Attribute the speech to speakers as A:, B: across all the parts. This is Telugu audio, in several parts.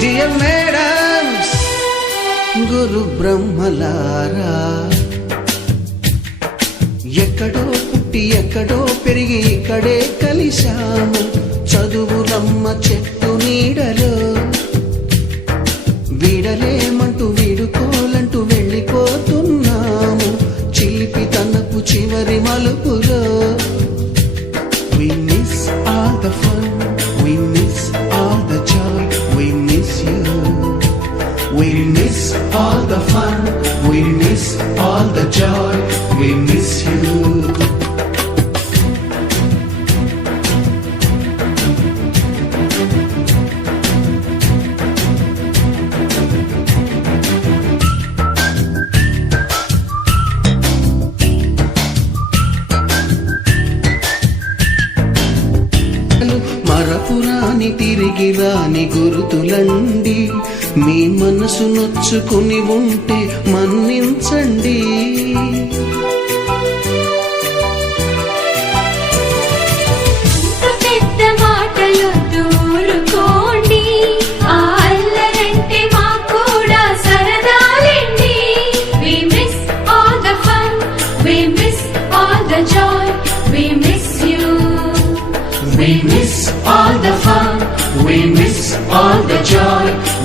A: డియర్ మేడమ్స్ గురు బ్రహ్మలారా ఎక్కడో పుట్టి ఎక్కడో పెరిగి ఇక్కడే కలిశాము. చదువులమ్మ చెట్టు నీడలో. వీడలేమంటూ వీడుకోలంటూ వెళ్ళిపోతున్నాము. చిలిపి తనపు చివరి మలుపులో. Miss all the fun, we miss all the joy, we miss you. మరపురాని తిరిగి రాని గురుతులండి మీ మనసు నొచ్చుకుని ఉంటే మన్నించండి.
B: ఆ We miss all the fun, we miss all the joy,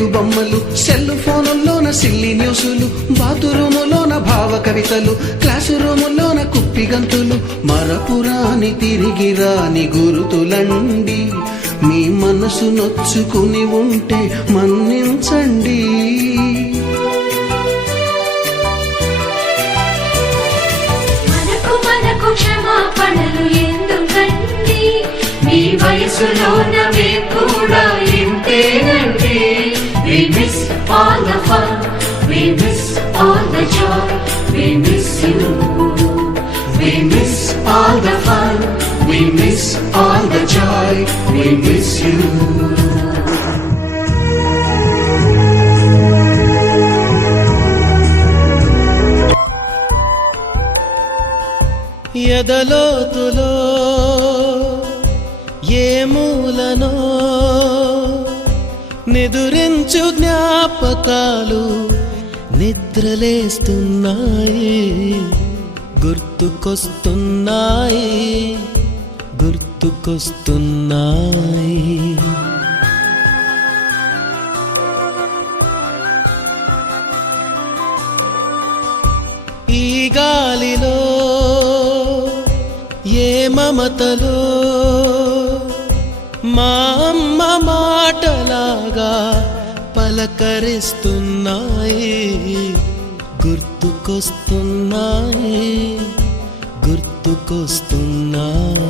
A: పైన బొమ్మలు సెల్ ఫోనుల్లోన సిల్లి న్యూసులు బాతురూములోన భావ కవితలు క్లాసు రూముల్లోన కుప్పి గంతులు మరపురాని తిరిగి రాని గురుతులండి. మీ మనసు నొచ్చుకుని ఉంటే మన్నించండి.
B: మీ వయసులోన మేము కూడా ఇంతేనండి We miss all the fun, we miss all the joy, we miss you. We miss all the fun, we miss all the joy, we miss you.
A: ఎదలోతులో మూలనో నిదురించు జ్ఞాపకాలు నిద్రలేస్తున్నాయి గుర్తుకొస్తున్నాయి గుర్తుకొస్తున్నాయి. ఈ గాలిలో ఏ మమతలో మా అమ్మ మాటలాగా పలకరిస్తున్నాయి గుర్తుకొస్తున్నాయి గుర్తుకొస్తున్నాయి.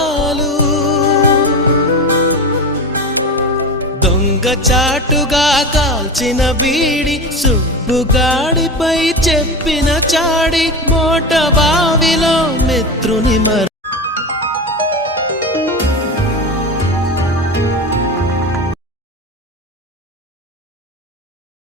C: చాటుగా కాల్చిన బీడి సుబ్బుగాడిపై చెప్పిన చాడి మోట బావిలో మిత్రుని మర